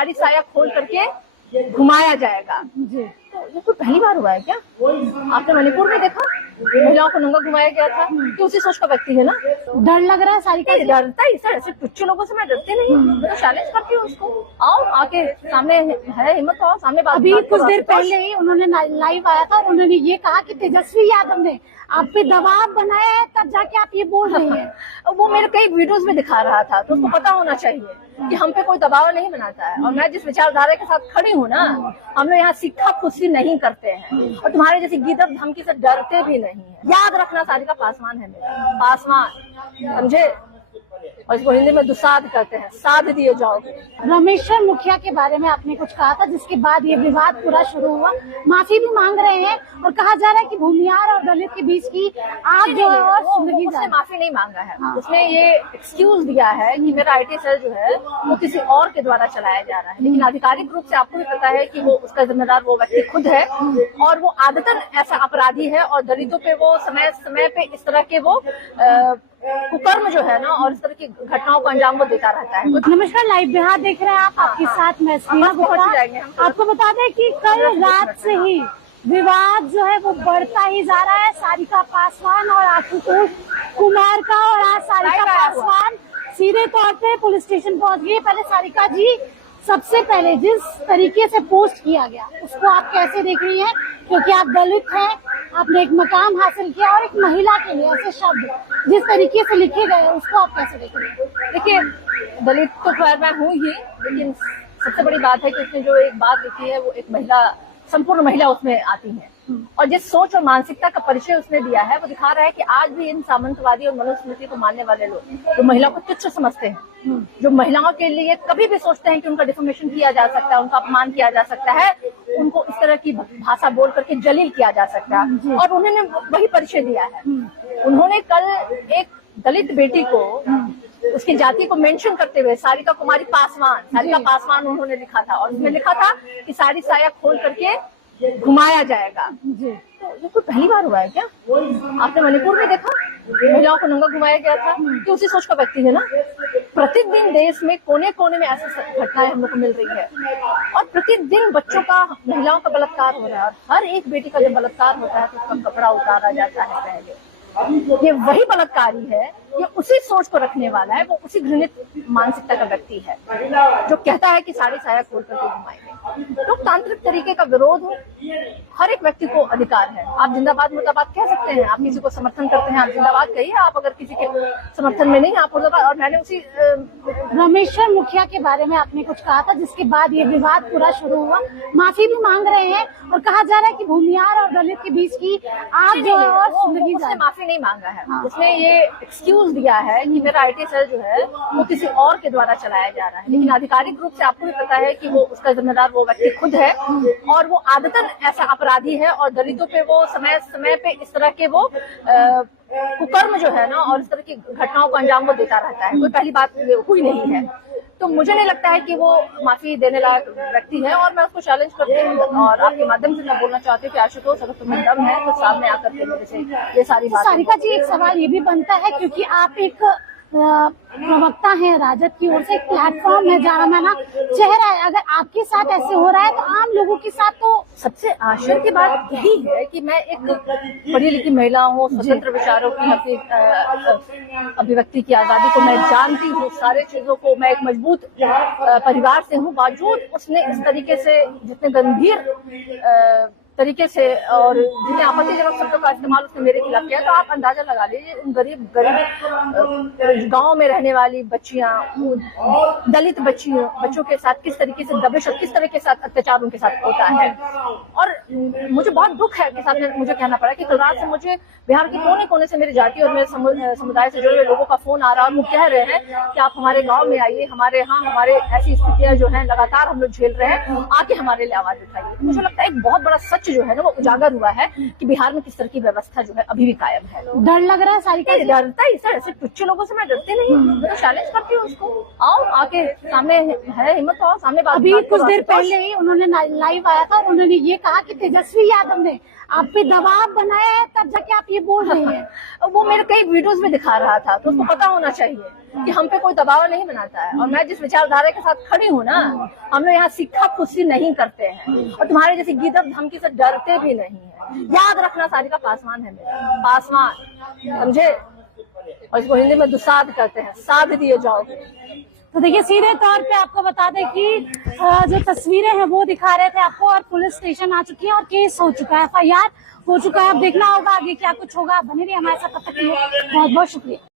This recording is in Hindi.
साड़ी साया खोल करके घुमाया जाएगा। जी। तो ये तो पहली बार हुआ है क्या? आपने मणिपुर में देखा महिलाओं को नंगा घुमाया गया था कि उसी सोच का व्यक्ति है ना। डर लग रहा है सारिका जी? डरता ही सर, ऐसे टुच्चे लोगों से मैं डरती नहीं हूँ। मैं तो चैलेंज करती हूँ उसको, आओ आके सामने है हिम्मत तो आओ सामने बात। अभी कुछ देर पहले ही उन्होंने लाइव आया था, उन्होंने ये कहा कि तेजस्वी यादव ने आप पे दबाव बनाया है तब जाके आप ये बोल रही हैं। वो मेरे कई वीडियोस में दिखा रहा था, तो उसको पता होना चाहिए कि हम पे कोई दबाव नहीं बनाता है। और मैं जिस विचारधारा के साथ खड़ी हूँ ना, हम लोग यहाँ सिक्का कुछ नहीं करते हैं और तुम्हारे जैसी गिदड़ धमकी से डरते भी नहीं है। याद रखना, सारिका पासवान है मेरा, पासवान, समझे? और इसको हिंदी में दुसाध कहते हैं, साध दिए जाओगे। रमेश्वर मुखिया के बारे में आपने कुछ कहा था, जिसके बाद ये विवाद पूरा शुरू हुआ। माफी भी मांग रहे हैं और कहा जा रहा है कि भूमिहार और दलित के बीच की आग जो है और जिंदगी उसने माफी नहीं मांगा है। हाँ। उसने ये एक्सक्यूज दिया है कि मेरा IT सेल जो है वो किसी और के द्वारा चलाया जा रहा है, लेकिन आधिकारिक रूप से आपको भी पता है कि वो उसका जिम्मेदार वो व्यक्ति खुद है और वो आदतन ऐसा अपराधी है और दलितों पे वो समय समय पे इस तरह के वो कुकर्म जो है ना और इस तरह की घटनाओं को अंजाम वो देता रहता है। नमस्कार, लाइव बिहार देख रहे हैं आप, आपके साथ मैं स्नेहा गुप्ता। आपको बता दें कि कल रात से ही विवाद जो है वो बढ़ता ही जा रहा है, सारिका पासवान और आशुतोष कुमार का। और आज सारिका पासवान सीधे तौर पे पुलिस स्टेशन पहुंच गई। पहले सारिका जी, सबसे पहले जिस तरीके से पोस्ट किया गया उसको आप कैसे देख रही हैं? क्योंकि आप दलित हैं, आपने एक मकाम हासिल किया और एक महिला के लिए ऐसे शब्द जिस तरीके से लिखे गए उसको आप कैसे देख रही हैं? देखिए, दलित तो खैर मैं हूँ ही, लेकिन सबसे बड़ी बात है कि उसने जो एक बात लिखी है वो एक महिला, संपूर्ण महिला उसमें आती है और जिस सोच और मानसिकता का परिचय उसने दिया है वो दिखा रहा है कि आज भी इन सामंतवादी और मनुस्मृति को मानने वाले लोग जो महिला को तुच्छ समझते हैं, जो महिलाओं के लिए कभी भी सोचते हैं कि उनका डिफेमेशन किया जा सकता है, उनका अपमान किया जा सकता है, उनको इस तरह की भाषा बोल करके जलील किया जा सकता है, और उन्होंने वही परिचय दिया है। उन्होंने कल एक दलित बेटी को उसकी जाति को मेंशन करते हुए सारिका कुमारी पासवान, सारिका पासवान उन्होंने लिखा था और उसमें लिखा था कि साड़ी साया खोल करके घुमाया जाएगा। जी। तो ये तो पहली बार हुआ है क्या? आपने मणिपुर में देखा महिलाओं को नंगा घुमाया गया था कि उसी सोच का व्यक्ति है ना। प्रतिदिन देश में कोने कोने में ऐसी घटनाएं हम लोग को मिल रही है और प्रतिदिन बच्चों का, महिलाओं का बलात्कार हो रहा है और हर एक बेटी का जब बलात्कार होता है तो उसका कपड़ा उतारा जाता है पहले। ये वही बलात्कारी है, ये उसी सोच को रखने वाला है, वो उसी घृणित मानसिकता का व्यक्ति है जो कहता है कि साड़ी साया खोल करके घुमाएंगे। लोकतांत्रिक तरीके का विरोध हर एक व्यक्ति को अधिकार है। आप जिंदाबाद मुर्दाबाद कह सकते हैं, आप किसी को समर्थन करते हैं आप जिंदाबाद कहिए, आप अगर किसी के समर्थन में नहीं आप मुर्दाबाद। और मैंने उसी रमेश्वर मुखिया के बारे में आपने कुछ कहा था, जिसके बाद ये विवाद पूरा शुरू हुआ। माफी भी मांग रहे हैं और कहा जा रहा है कि भूमिहार और दलित के बीच की आग जो है और जिंदगी। उसने माफी नहीं मांगा है। हाँ। उसने ये एक्सक्यूज दिया है कि मेरा IT सेल जो है वो किसी और के द्वारा चलाया जा रहा है, लेकिन आधिकारिक रूप से आपको भी पता है कि वो उसका जिम्मेदार वो व्यक्ति खुद है और वो आदतन ऐसा अपराधी है और दलितों पे वो समय समय पे इस तरह के वो कुकर्म जो है ना और इस तरह की घटनाओं को अंजाम वो देता रहता है। कोई पहली बात हुई नहीं है, तो मुझे नहीं लगता है कि वो माफी देने लायक व्यक्ति है और मैं उसको चैलेंज करती हूँ और आपके माध्यम से मैं बोलना चाहती हूँ कि आशुतोष, अगर तुम्हें दम है तो सामने आकर के मेरे से ये सारी बात। सारिका जी, एक सवाल ये भी बनता है क्योंकि आप एक प्रवक्ता है राजद की ओर से, एक प्लेटफॉर्म है, जाना माना चेहरा है, अगर आपके साथ ऐसे हो रहा है तो आम लोगों के साथ तो सबसे आश्चर्य की बात यही है कि मैं एक पढ़ी लिखी महिला हूँ, स्वतंत्र विचारों की, अपनी अभिव्यक्ति की आजादी को मैं जानती हूँ, सारे चीजों को, मैं एक मजबूत परिवार से हूँ, बावजूद उसने इस तरीके से जितने गंभीर तरीके से और जितने आपत्तिजनक शब्दों का इस्तेमाल उसने मेरे खिलाफ किया, तो आप अंदाजा लगा लीजिए उन गरीब गांव में रहने वाली बच्चियां, दलित बच्चों के साथ किस तरीके से दबिश और किस तरह के साथ अत्याचार उनके साथ होता है। और मुझे बहुत दुख है कि साथ में मुझे कहना पड़ा कि कल रात से मुझे बिहार के कोने कोने से मेरी जाति और मेरे समुदाय से जुड़े हुए लोगों का फोन आ रहा है और वो कह रहे हैं कि आप हमारे गाँव में आइए, हमारे यहाँ हमारे ऐसी स्थितियां जो है लगातार हम लोग झेल रहे हैं, आके हमारे लिए आवाज उठाइए। मुझे लगता है एक बहुत बड़ा सच जो है ना वो उजागर हुआ है कि बिहार में किस तरह की व्यवस्था जो है अभी भी कायम है। डर लग रहा है सारिका? डरता ही सर, ऐसे टुच्चे लोगों से मैं डरती नहीं हूँ। मैं तो चैलेंज करती हूँ उसको, आओ आके सामने है हिम्मत तो आओ सामने बात। अभी कुछ देर पहले ही उन्होंने लाइव आया था, उन्होंने ये कहा कि तेजस्वी यादव ने आप पे दबाव बनाया है तब जाके आप ये बोल रहे हैं। वो मेरे कई वीडियोस में दिखा रहा था, तो उसको पता होना चाहिए कि हम पे कोई दबाव नहीं बनाता है। और मैं जिस विचारधारा के साथ खड़ी हूँ ना, हम लोग यहाँ सिक्का कुर्सी नहीं करते हैं और तुम्हारे जैसे गिदड़ धमकी से डरते भी नहीं है। याद रखना, सारिका पासवान है मेरा, पासवान, समझे? और इसको हिंदी में दुसाध कहते हैं, साध दिए जाओगे। तो देखिए, सीधे तौर पे आपको बता दें कि जो तस्वीरें हैं वो दिखा रहे थे आपको, और पुलिस स्टेशन आ चुकी है और केस हो चुका है, FIR हो चुका है। अब देखना होगा आगे क्या कुछ होगा। बने रहिए हमारे साथ, तब तक के लिए बहुत बहुत शुक्रिया।